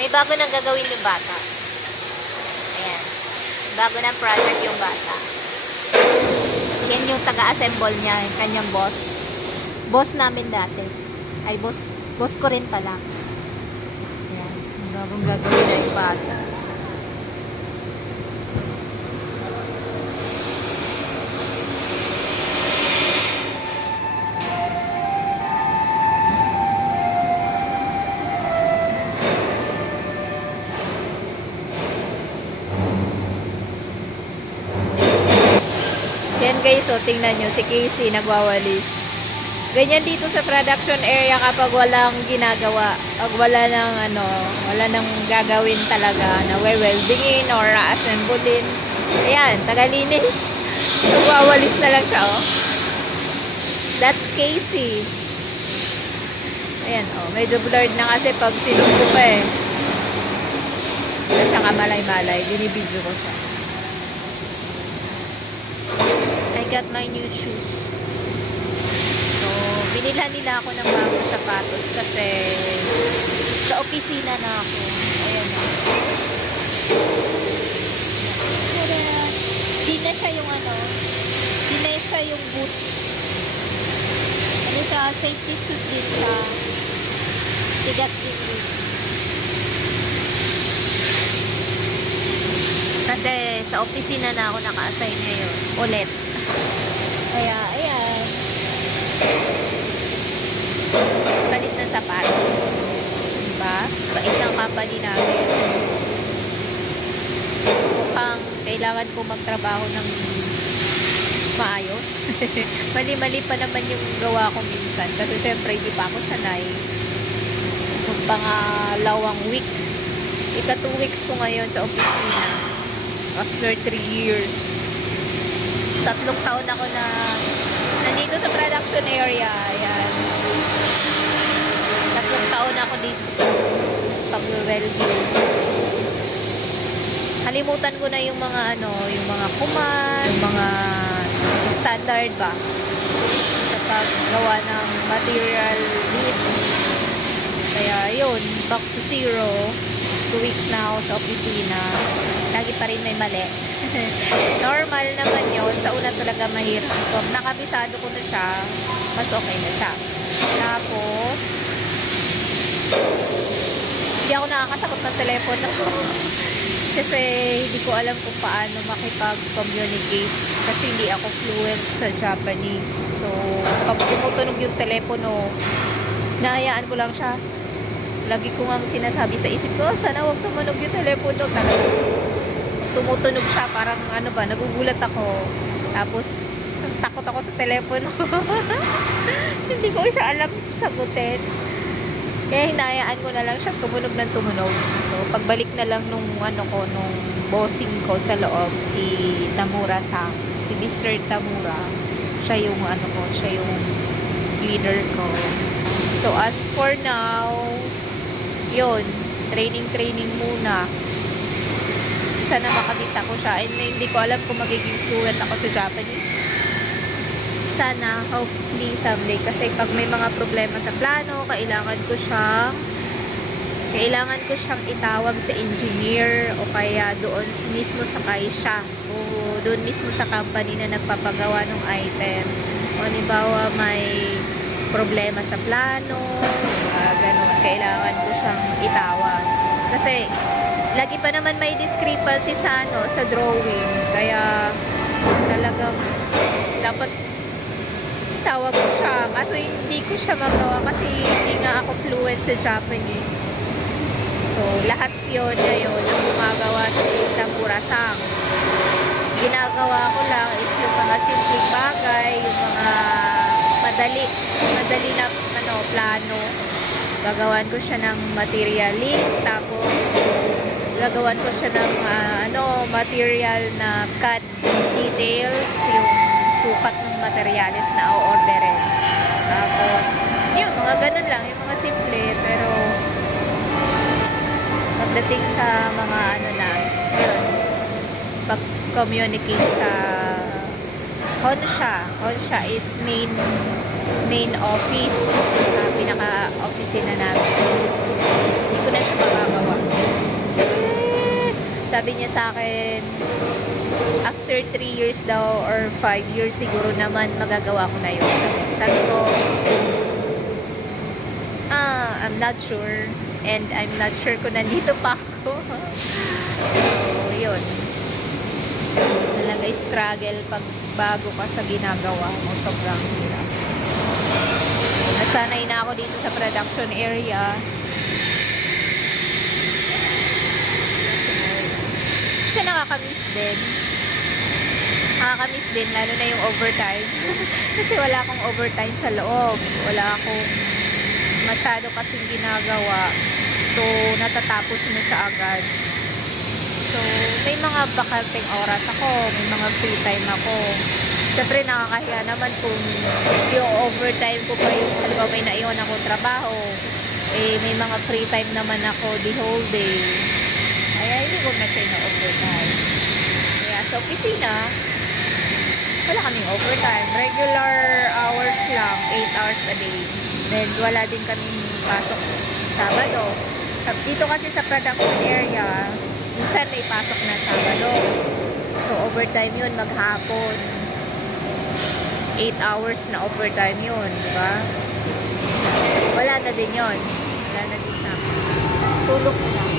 May bago nang gagawin yung bata. Ayan. Bago ng project yung bata. Yan yung taga-assemble niya, yung kanyang boss. Boss namin dati. Ay, boss ko rin pala. Ayan. Yung bagong gagawin na yung bata. Yan guys, so tingnan nyo, si Casey nagwawalis. Ganyan dito sa production area kapag walang ginagawa. Pag wala nang gagawin talaga na weldingin or assemblein. Ayan, tagalinis. Nagwawalis na lang siya, oh. That's Casey. Ayan, oh, medyo blurred na kasi pag sinumpo pa eh. Hindi siya kamalay-malay, binibidyo ko siya. I got my new shoes. So, binilhan nila ako ng bagong sapatos kasi sa opisina na ako. Ayan na. Di na siya yung di na siya yung boots. Ano siya, safety shoes din siya. Tigat din din. Kasi sa opisina na ako naka-assign ngayon. Ulit. Kaya, ayan. Palit ng sapatos. Diba? Bait ng company namin. Mukhang kailangan ko magtrabaho ng maayos. Mali-mali pa naman yung gawa ko minsan. Kasi siyempre, hindi pa ako sanay. Kung pangalawang week. Ika 2 weeks ko ngayon sa opisina. After 3 years. 3 taon ako na nandito sa production area. Ayan. 3 taon ako dito sa pag-welding. Kalimutan ko na yung mga yung mga command, yung mga standard ba sa paggawa ng material list. Kaya yun, back to zero. 2 weeks na ako sa opisina. Lagi pa rin may mali. Normal naman yun. Sa una talaga mahirap. Pag nakabisado ko na siya, mas okay na siya. Tapos, hindi ako nakakasagot ng telepono. Kasi hindi ko alam kung paano makipag-communicate. Kasi hindi ako fluent sa Japanese. So, pag tumutunog yung telepono, nahayaan ko lang siya. Lagi ko nga sinasabi sa isip ko, sana huwag tumunog yung telepono. Talagang tumutunog siya, parang nagugulat ako. Tapos, takot ako sa telepono. Hindi ko siya alam sagutin. Kaya hinayaan ko na lang siya tumunog ng tumunog. So, pagbalik na lang nung bossing ko sa loob, si Tamura-san, si Mr. Tamura, siya yung siya yung leader ko. So, as for now, yun, training muna. Sana makabisa ko siya. And hindi ko alam kung magiging fluent ako sa Japanese. Sana, hopefully someday. Kasi pag may mga problema sa plano, kailangan ko siyang itawag sa engineer o kaya doon mismo sa kaisya o doon mismo sa company na nagpapagawa ng item. O halimbawa may problema sa plano, ganun, kailangan ko siyang itawag. Kasi lagi pa naman may discrepancy sa drawing. Kaya talagang dapat tawag ko siya. Kaso hindi ko siya magawa kasi hindi nga ako fluent sa Japanese. So, lahat yun ngayon ang gumagawa si Tamura-san. Ginagawa ko lang is yung mga simpleng bagay, yung mga madali na plano. Gagawan ko siya ng material list, tapos gagawan ko siya ng material na cut details, yung sukat ng materials na o-orderin. Tapos, yun, mga ganun lang, yung mga simple, pero pagdating sa mga yun, pag-communicate sa Honsha is main office sa pinaka-office na namin. Hindi ko na siya magagawa. niya sa akin, after 3 years daw or 5 years siguro naman magagawa ko na yun. Sabi ko, I'm not sure. And I'm not sure kung nandito pa ako. So, yun. Talaga struggle pag bago ka sa ginagawa mo. Sobrang hirap. Nasanay na ako dito sa production area. Kasi nakakamiss din. Nakakamiss din, lalo na yung overtime. Kasi wala akong overtime sa loob. Wala akong masyado kasing ginagawa. So, natatapos na siya agad. So, may mga bakanteng oras ako. May mga free time ako. Siyempre, nakakahiya naman kung yung overtime ko pa yung, halimbawa may naiwan akong trabaho. Eh, may mga free time naman ako the whole day. Kaya hindi ko na siya na-overtime. Kaya sa opisina, wala kaming overtime. Regular hours lang, 8 hours a day. Then, wala din kaming pasok Sabado. Dito kasi sa production area, minsan may pasok na Sabado. So, overtime yun, maghapon. 8 hours na overtime yun, diba? Wala na din yun. Wala na din sa tulog na.